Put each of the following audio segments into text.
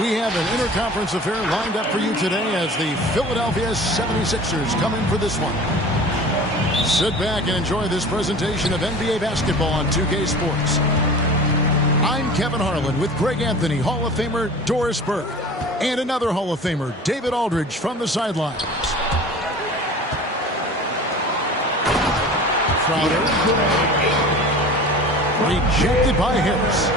We have an interconference affair lined up for you today as the Philadelphia 76ers come in for this one. Sit back and enjoy this presentation of NBA basketball on 2K Sports. I'm Kevin Harlan with Greg Anthony, Hall of Famer Doris Burke, and another Hall of Famer, David Aldridge, from the sidelines. Crowder. Rejected by Harris.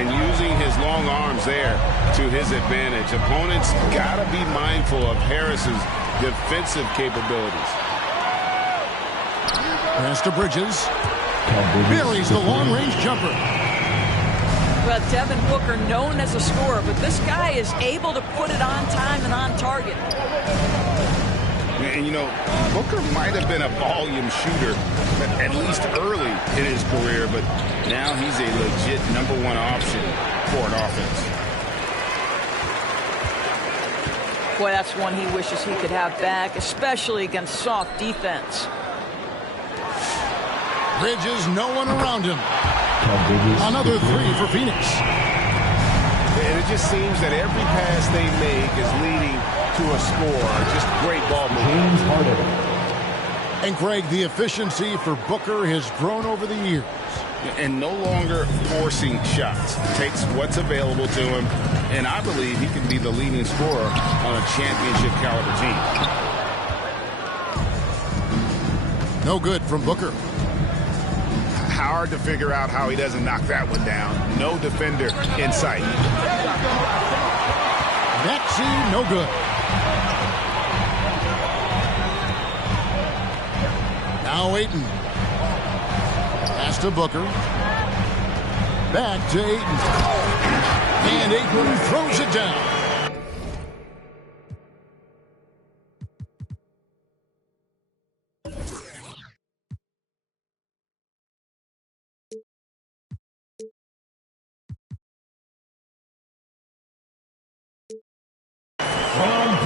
And using his long arms there to his advantage. Opponents got to be mindful of Harris's defensive capabilities. Pass to Bridges. Buries the long-range jumper. Well, Devin Booker, known as a scorer, but this guy is able to put it on time and on target. And, you know, Booker might have been a volume shooter, at least early in his career, but now he's a legit #1 option for an offense. Boy, that's one he wishes he could have back, especially against soft defense. Bridges, no one around him. Another three for Phoenix. And it just seems that every pass they make is leading to a score. Just great ball movement. And Greg, the efficiency for Booker has grown over the years. And no longer forcing shots. Takes what's available to him. And I believe he can be the leading scorer on a championship caliber team. No good from Booker. Hard to figure out how he doesn't knock that one down. No defender in sight. Maxey, no good. Now Ayton. Pass to Booker. Back to Ayton. And Ayton throws it down.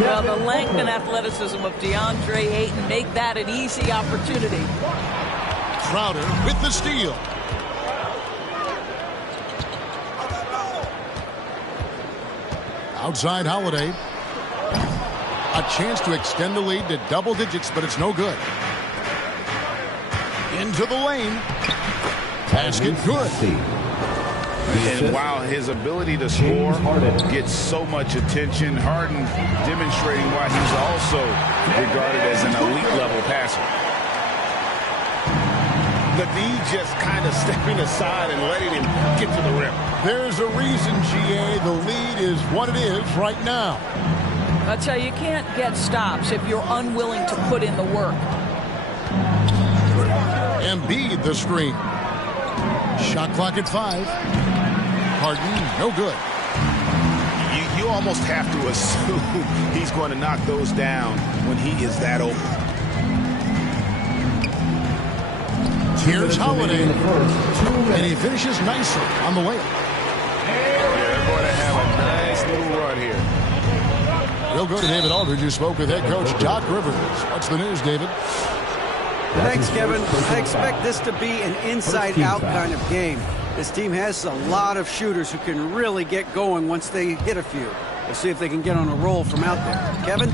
Well, the length and athleticism of DeAndre Ayton make that an easy opportunity. Crowder with the steal. Outside Holiday. A chance to extend the lead to double digits, but it's no good. Into the lane. Basket good. And while his ability to score gets so much attention, Harden demonstrating why he's also regarded as an elite-level passer. The D just kind of stepping aside and letting him get to the rim. There's a reason, GA, the lead is what it is right now. I tell you, you can't get stops if you're unwilling to put in the work. Embiid the screen. Shot clock at 5. Harden, no good. You almost have to assume he's going to knock those down when he is that open. Here's Holiday. And he finishes nicely on the way. They're going to have a nice little run here. We'll go to David Aldridge, who spoke with head coach Doc Rivers. What's the news, David? Thanks, Kevin. I expect this to be an inside-out kind of game. This team has a lot of shooters who can really get going once they hit a few. We'll see if they can get on a roll from out there. Kevin?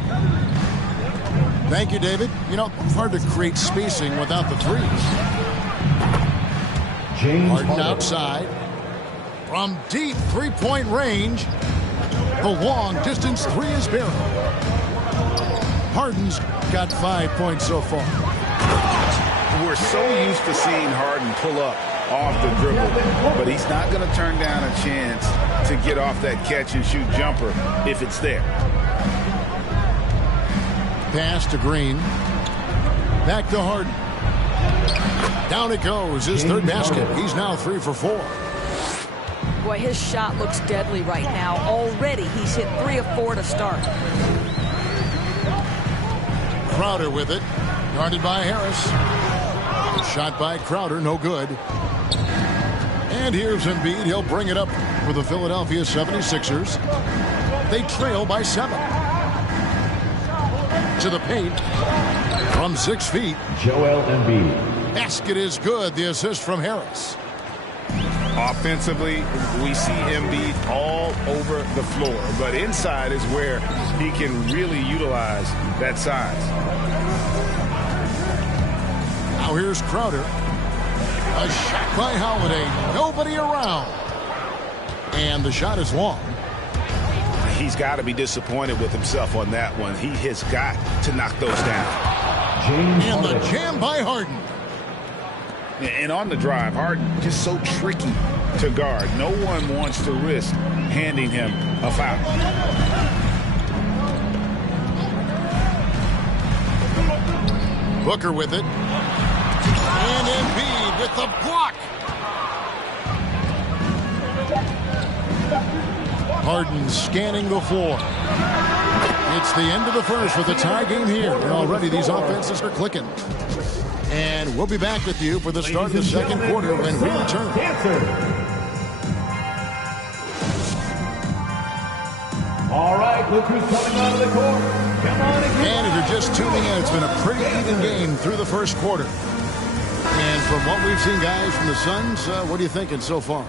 Thank you, David. You know, it's hard to create spacing without the threes. Harden outside. From deep three-point range, the long-distance three is buried. Harden's got 5 points so far. We're so used to seeing Harden pull up off the dribble, but he's not going to turn down a chance to get off that catch-and-shoot jumper if it's there. Pass to Green. Back to Harden. Down it goes, his third basket. He's now 3 for 4. Boy, his shot looks deadly right now. Already he's hit 3 of 4 to start. Crowder with it. Guarded by Harris. Shot by Crowder, no good. And here's Embiid. He'll bring it up for the Philadelphia 76ers. They trail by 7. To the paint. From 6 feet. Joel Embiid. Basket is good. The assist from Harris. Offensively, we see Embiid all over the floor, but inside is where he can really utilize that size. Now here's Crowder. A shot by Holiday. Nobody around. And the shot is long. He's got to be disappointed with himself on that one. He has got to knock those down. And the jam by Harden. And on the drive, Harden just so tricky to guard. No one wants to risk handing him a foul. Booker with it. And Embiid with the block. Harden scanning the floor. It's the end of the first with a tie game here. And already these offenses are clicking. And we'll be back with you for the start of the second quarter when we return. All right, look who's coming out of the court. Come on again. And if you're just tuning in, it's been a pretty even game through the first quarter. And from what we've seen, guys, from the Suns, what are you thinking so far?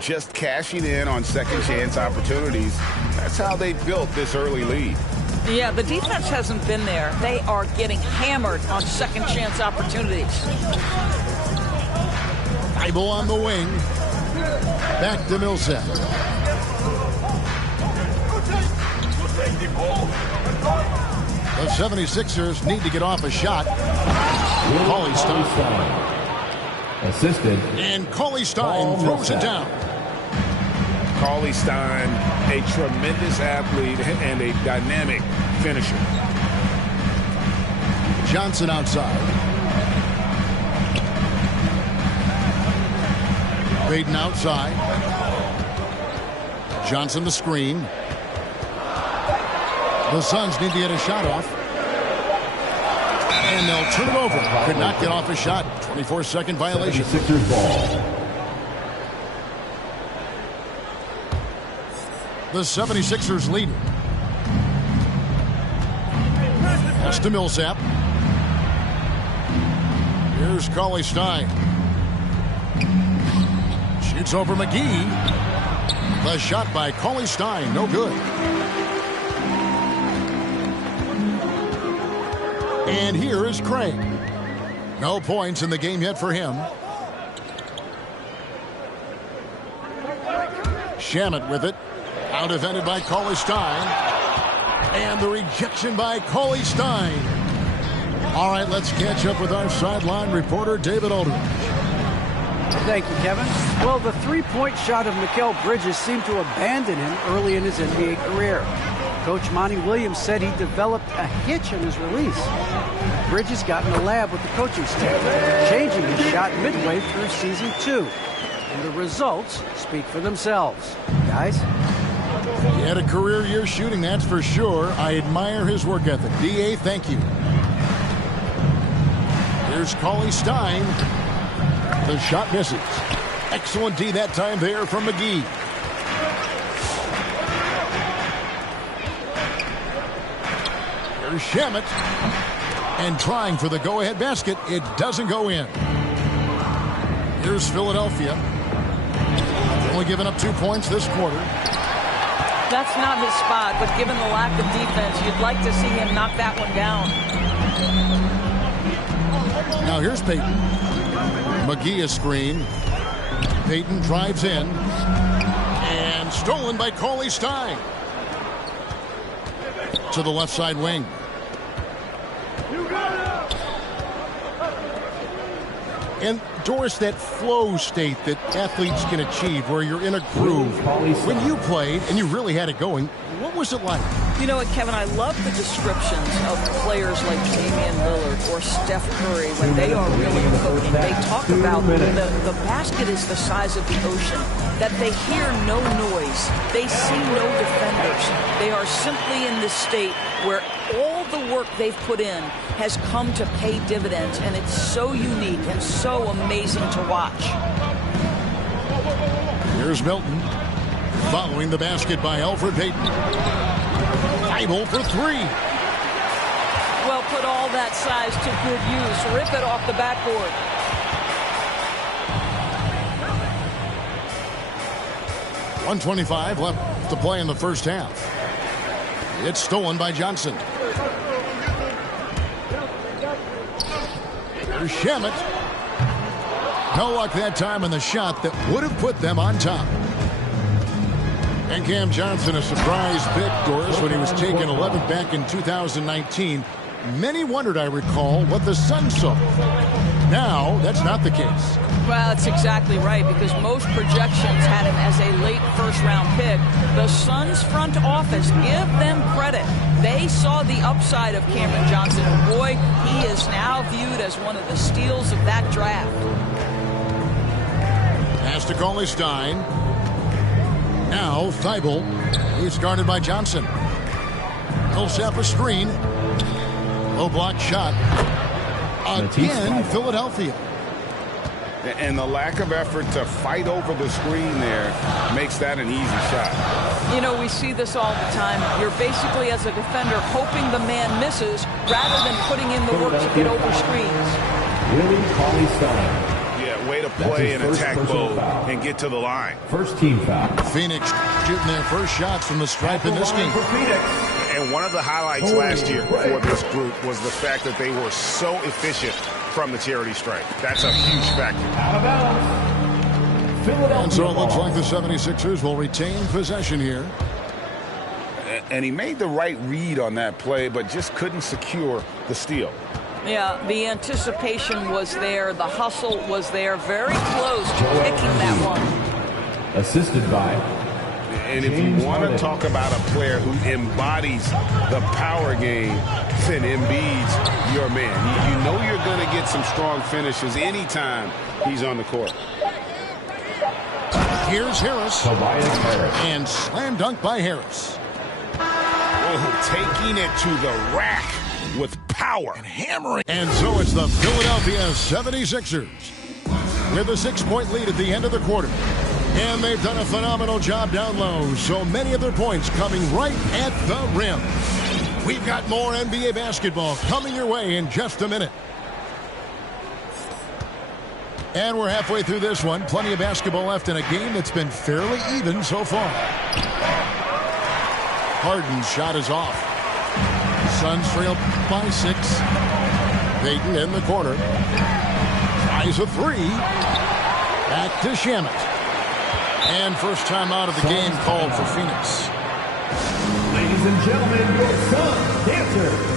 Just cashing in on second chance opportunities. That's how they built this early lead. Yeah, the defense hasn't been there. They are getting hammered on second chance opportunities. Thybulle on the wing. Back to Millsap. The 76ers need to get off a shot. Cauley-Stein. Assisted. And Cauley-Stein throws it down. Cauley-Stein, a tremendous athlete and a dynamic finisher. Johnson outside. Baden outside. Johnson the screen. The Suns need to get a shot off. And they'll turn it over. Could not get off a shot. 24-second violation. Sixers ball. The 76ers lead. Pass to Millsap. Here's Cauley-Stein. Shoots over McGee. The shot by Cauley-Stein. No good. And here is Craig. No points in the game yet for him. Shamet with it. Out defended by Cauley-Stein. And the rejection by Cauley-Stein. All right, let's catch up with our sideline reporter, David Aldridge. Thank you, Kevin. Well, the three-point shot of Mikal Bridges seemed to abandon him early in his NBA career. Coach Monty Williams said he developed a hitch in his release. Bridges got in the lab with the coaching staff, changing his shot midway through season 2. And the results speak for themselves. Guys? He had a career year shooting, that's for sure. I admire his work ethic. D.A., thank you. Here's Cauley-Stein. The shot misses. Excellent D that time there from McGee. Here's Shamet. And trying for the go-ahead basket. It doesn't go in. Here's Philadelphia. Only giving up 2 points this quarter. That's not his spot, but given the lack of defense, you'd like to see him knock that one down. Now here's Payton. McGee a screen. Payton drives in. And stolen by Cauley-Stein. To the left side wing. And Doris, that flow state that athletes can achieve where you're in a groove. When you played and you really had it going, what was it like? You know what, Kevin, I love the descriptions of players like Damian Lillard or Steph Curry when they are really cooking. They talk about the basket is the size of the ocean, that they hear no noise, they see no defenders. They are simply in this state where all the work they've put in has come to pay dividends, and it's so unique and so amazing to watch. Here's Milton. Following the basket by Elfrid Payton. Thybulle for three. Well, put all that size to good use. Rip it off the backboard. 1:25 left to play in the first half. It's stolen by Johnson. Here's Shamet. No luck that time on the shot that would have put them on top. And Cam Johnson, a surprise pick, Doris, when he was taken 11th back in 2019. Many wondered, I recall, what the Suns saw. Now, that's not the case. Well, that's exactly right, because most projections had him as a late first-round pick. The Suns front office, give them credit. They saw the upside of Cameron Johnson. And boy, he is now viewed as one of the steals of that draft. Pass to Cauley-Stein. Now, Thibault. He's guarded by Johnson. Millsap a screen. Low block shot. Again, Philadelphia. And the lack of effort to fight over the screen there makes that an easy shot. You know, we see this all the time. You're basically, as a defender, hoping the man misses rather than putting in the work to get over screens. Willie Cauley-Stein. Yeah, way to play and attack mode and get to the line. First team foul. Phoenix shooting their first shots from the stripe in this game. And one of the highlights last year for this group was the fact that they were so efficient from the charity stripe. That's a huge factor. Out of bounds. Philadelphia. And so it looks like the 76ers will retain possession here. And he made the right read on that play, but just couldn't secure the steal. Yeah, the anticipation was there. The hustle was there. Very close to picking that one. Assisted by. And if you want to talk about a player who embodies the power game, then Embiid's your man. You know you're going to get some strong finishes anytime he's on the court. Here's Harris. Tobias Harris. And slam dunk by Harris. Oh, taking it to the rack with power. And hammering. And so it's the Philadelphia 76ers with a 6-point lead at the end of the quarter. And they've done a phenomenal job down low. So many of their points coming right at the rim. We've got more NBA basketball coming your way in just a minute. And we're halfway through this one. Plenty of basketball left in a game that's been fairly even so far. Harden's shot is off. Suns trail by 6. Payton in the corner. Tries a 3. Back to Shamet. And first time out of the game called for Phoenix. Ladies and gentlemen, your Suns dancer.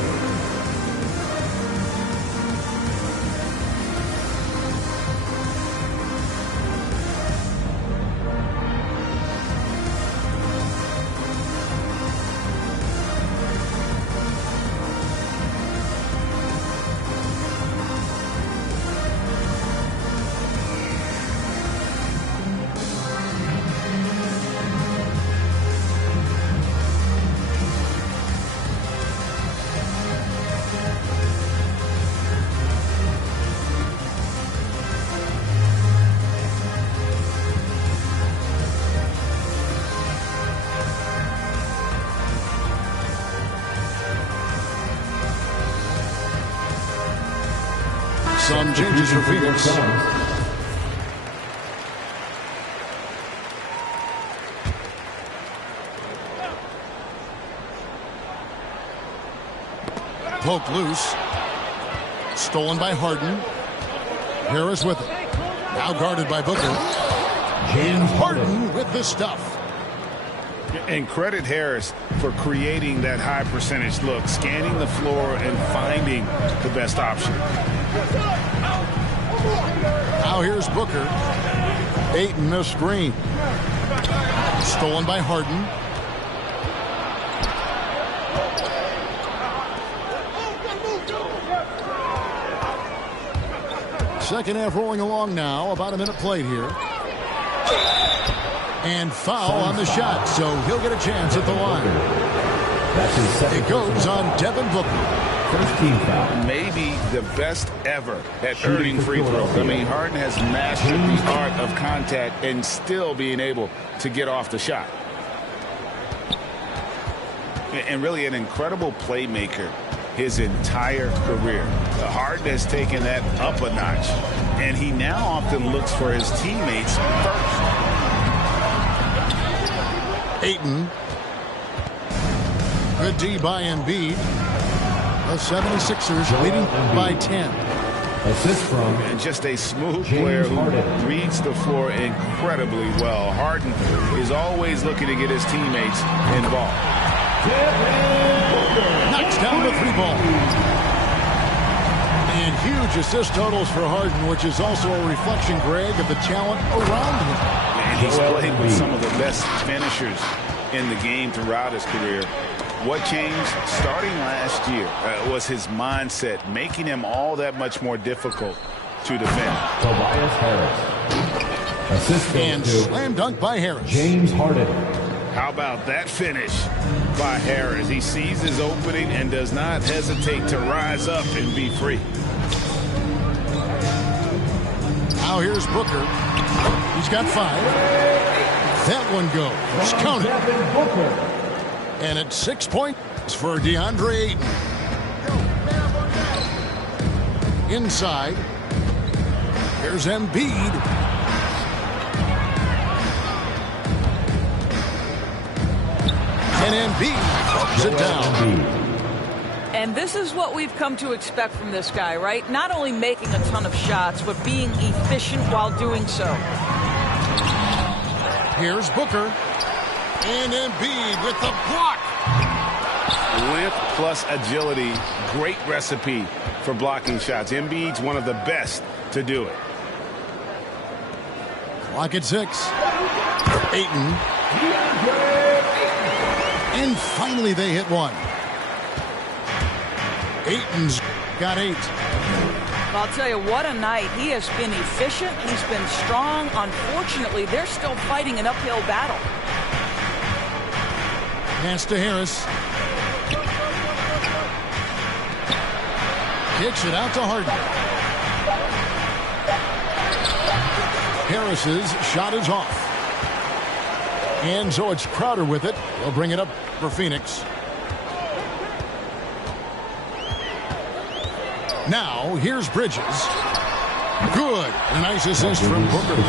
Some changes for Phoenix. Poke loose. Stolen by Harden. Harris with it. Now guarded by Booker. James Harden with the stuff. And credit Harris for creating that high percentage look, scanning the floor and finding the best option. Now here's Booker. Ayton a screen. Stolen by Harden. Second half rolling along now. About a minute played here. And foul on the shot, so he'll get a chance at the line. That's his second. It goes on Devin Booker. First team foul. Maybe the best ever at earning free throws. I mean, Harden has mastered the art of contact and still being able to get off the shot. And really an incredible playmaker his entire career. Harden has taken that up a notch, and he now often looks for his teammates first. Ayton. Good D by Embiid. The 76ers leading by 10. Assist from And just a smooth player who reads the floor incredibly well. Harden is always looking to get his teammates involved. Knocks down the 3-ball. And huge assist totals for Harden, which is also a reflection, Greg, of the talent around him. And he's played with some of the best finishers in the game throughout his career. What changed starting last year was his mindset, making him all that much more difficult to defend. Tobias Harris. Assist And to slam dunk by Harris. James Harden. How about that finish by Harris? He sees his opening and does not hesitate to rise up and be free. Now here's Booker. He's got 5. That one goes. Count it. Devin Booker. And it's 6 points for DeAndre Ayton. Inside. Here's Embiid. And Embiid throws it down. And this is what we've come to expect from this guy, right? Not only making a ton of shots, but being efficient while doing so. Here's Booker. And Embiid with the block. Length plus agility, great recipe for blocking shots. Embiid's one of the best to do it. Clock at 6. Ayton. And finally they hit one. Ayton's got 8. I'll tell you, what a night. He has been efficient. He's been strong. Unfortunately, they're still fighting an uphill battle. Pass to Harris. Kicks it out to Harden. Harris's shot is off. And so it's Crowder with it. He'll bring it up for Phoenix. Now, here's Bridges. Good. A nice assist from Booker.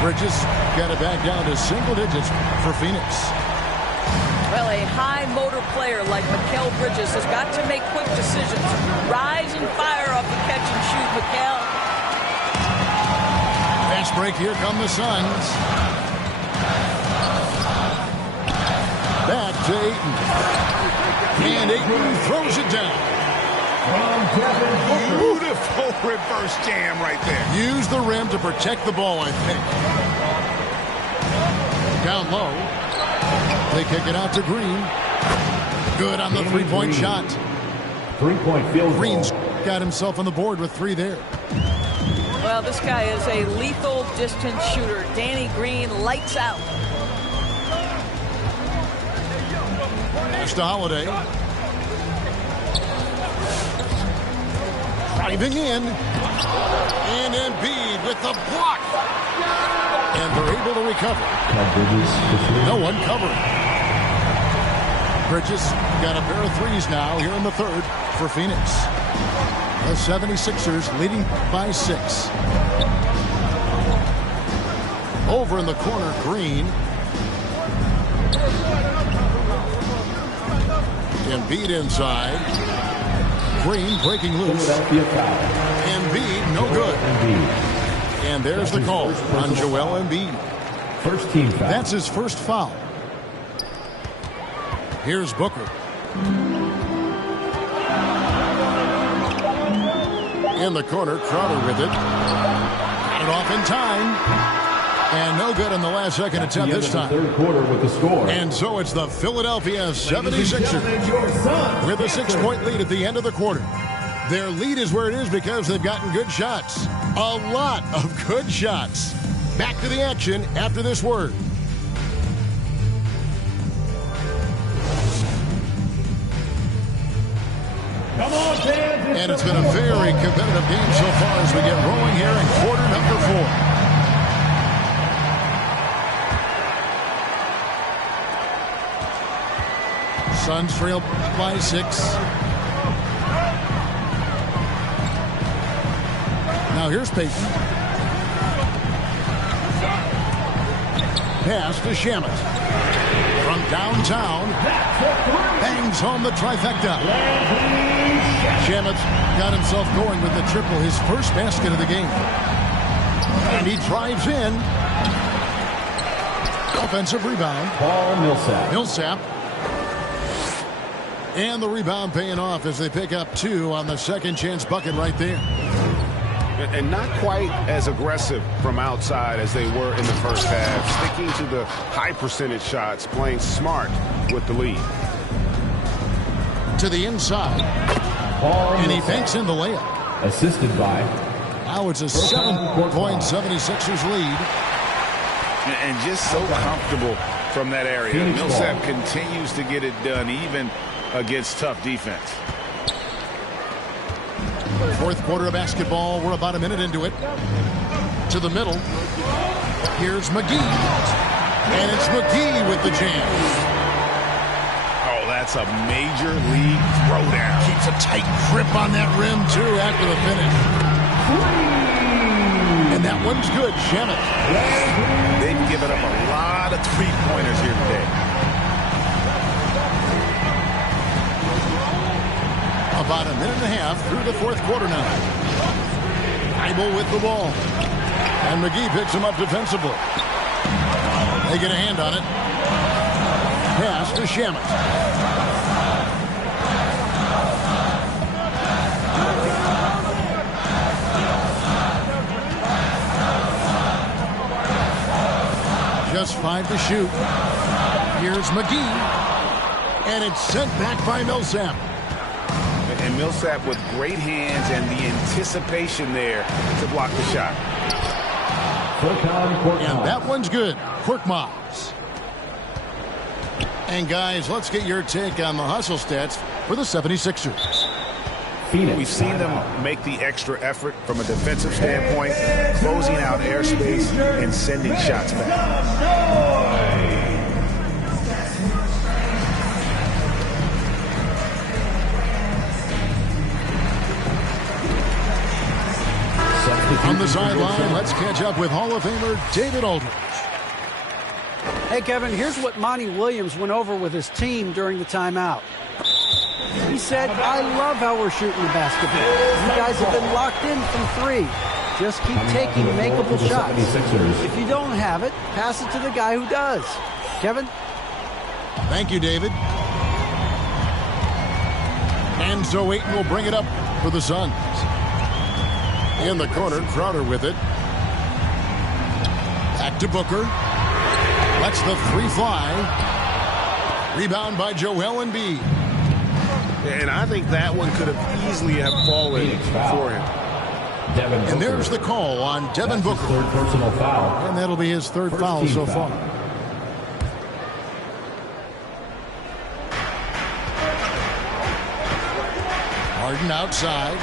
Bridges got it back down to single digits for Phoenix. Well, a high motor player like Mikal Bridges has got to make quick decisions. Rise and fire off the catch and shoot, Mikal. Fast break. Here come the Suns. Back to Ayton. And Ayton throws it down. Beautiful reverse jam right there. Use the rim to protect the ball, I think. Down low. They kick it out to Green. Good on the three-point shot. 3-point field goal. Green's got himself on the board with 3 there. Well, this guy is a lethal distance shooter. Danny Green lights out. Pass to Holiday. Driving in. And Embiid with the block. And they're able to recover. No one covering. Bridges got a pair of 3s now here in the 3rd for Phoenix. The 76ers leading by 6. Over in the corner, Green. Embiid inside. Green breaking loose. Embiid, no good. And there's the call on Joel Embiid. First team foul. That's his first foul. Here's Booker. In the corner, Crowder with it. Got it off in time. And no good in the last second attempt this time. Third quarter with the score. And so it's the Philadelphia 76ers with a 6-point lead at the end of the quarter. Their lead is where it is because they've gotten good shots. A lot of good shots. Back to the action after this word. Come on, fans. And it's been a very competitive game so far as we get rolling here in quarter number 4. Suns trail by 6. Now here's Payton. Pass to Shamet. From downtown, bangs home the trifecta. Shamet got himself going with the triple, his first basket of the game. And he drives in. Offensive rebound. Paul Millsap. Millsap. And the rebound paying off as they pick up 2 on the second chance bucket right there. And not quite as aggressive from outside as they were in the first half. Sticking to the high percentage shots, playing smart with the lead. To the inside. Paul And he Millsap. banks in the layup. Assisted by. Now it's a 7-point 76ers lead. And just so comfortable from that area. Phoenix Millsap ball. continues to get it done even against tough defense. Fourth quarter of basketball. We're about a minute into it. To the middle. Here's McGee. And it's McGee with the jam. Oh, that's a major league throwdown. Keeps a tight grip on that rim, too, after the finish. And that one's good, Shamet. They've given up a lot of three-pointers here today. About a minute and a half through the fourth quarter now. Thibault with the ball. And McGee picks him up defensively. They get a hand on it. Pass to Shamet. Just 5 to shoot. Here's McGee. And it's sent back by Millsap. And Millsap with great hands and the anticipation there to block the shot. And that one's good. Korkmaz. And guys, let's get your take on the hustle stats for the 76ers. Phoenix. We've seen them make the extra effort from a defensive standpoint, closing out airspace and sending shots back. On the sideline, let's catch up with Hall of Famer David Aldridge. Hey, Kevin, here's what Monty Williams went over with his team during the timeout. He said, I love how we're shooting the basketball. You guys have been locked in from 3. Just keep taking makeable shots. If you don't have it, pass it to the guy who does. Kevin? Thank you, David. And so Ayton will bring it up for the Suns. In the corner, Crowder with it. Back to Booker. Lets the 3 fly. Rebound by Joel Embiid. And I think that one could have easily have fallen for him. And there's the call on Devin Booker. Third personal foul. And that'll be his third foul so far. Harden outside.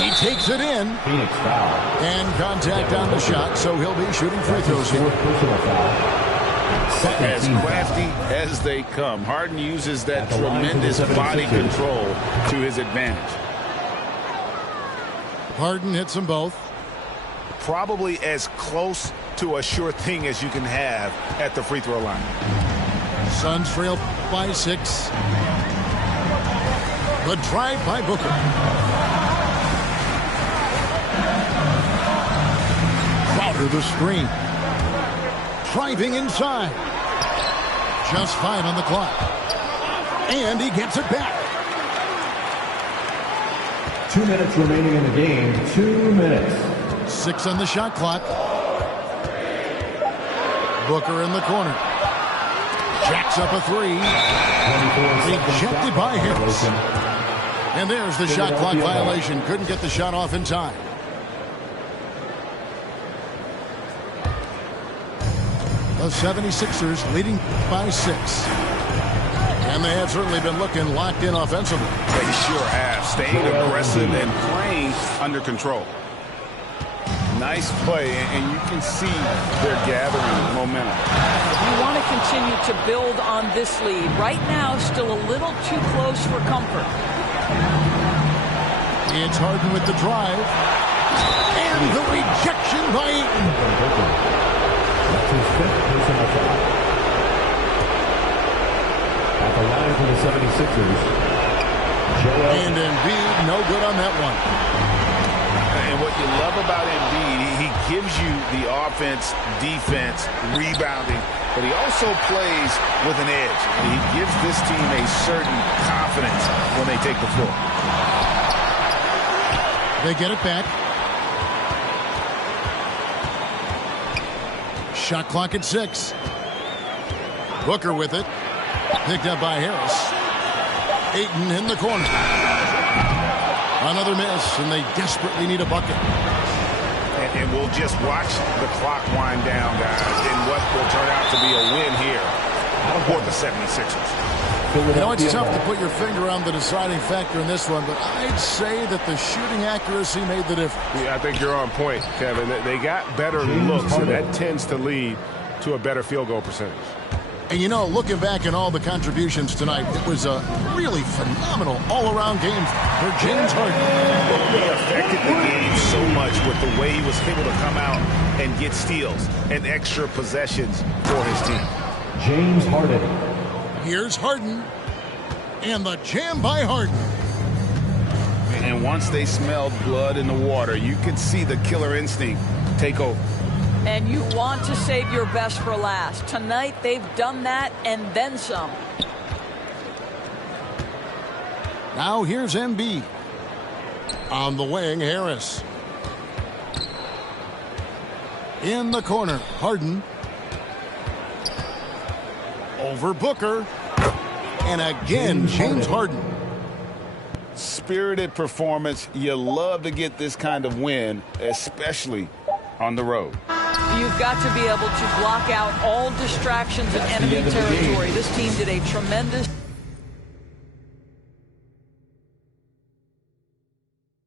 He takes it in. Phoenix foul. And contact on the shot, so he'll be shooting free throws here. Fourth personal foul. As crafty as they come, Harden uses that tremendous body control to his advantage. Harden hits them both. Probably as close to a sure thing as you can have at the free throw line. Suns trail by 6. The drive by Booker. Crowder the screen. Driving inside. Just 5 on the clock. And he gets it back. 2 minutes remaining in the game. 2 minutes. 6 on the shot clock. Booker in the corner. Jacks up a 3. Rejected by Harris. And there's the shot clock violation. Couldn't get the shot off in time. The 76ers leading by 6. And they have certainly been looking locked in offensively. They sure have. Staying aggressive and playing under control. Nice play, and you can see they're gathering momentum. You want to continue to build on this lead. Right now, still a little too close for comfort. It's Harden with the drive. And the rejection by Ayton. That's his 5th personal foul. At the line for the 76ers, Joel. And Embiid, no good on that one. And what you love about Embiid, he gives you the offense, defense, rebounding, but he also plays with an edge. He gives this team a certain confidence when they take the floor. They get it back. Shot clock at 6. Booker with it. Picked up by Harris. Ayton in the corner. Another miss, and they desperately need a bucket. And we'll just watch the clock wind down, guys, in what will turn out to be a win here for the 76ers. You know, it's tough to put your finger on the deciding factor in this one, but I'd say that the shooting accuracy made the difference. Yeah, I think you're on point, Kevin. They got better looks, and that tends to lead to a better field goal percentage. And, you know, looking back at all the contributions tonight, it was a really phenomenal all-around game for James Harden. He affected the game so much with the way he was able to come out and get steals and extra possessions for his team. James Harden. Here's Harden, and the jam by Harden. And once they smelled blood in the water, you could see the killer instinct take over. And you want to save your best for last. Tonight, they've done that and then some. Now here's Embiid. On the wing, Harris. In the corner, Harden. Over Booker. And again, James Harden. Spirited performance. You love to get this kind of win, especially on the road. You've got to be able to block out all distractions in enemy territory. This team did a tremendous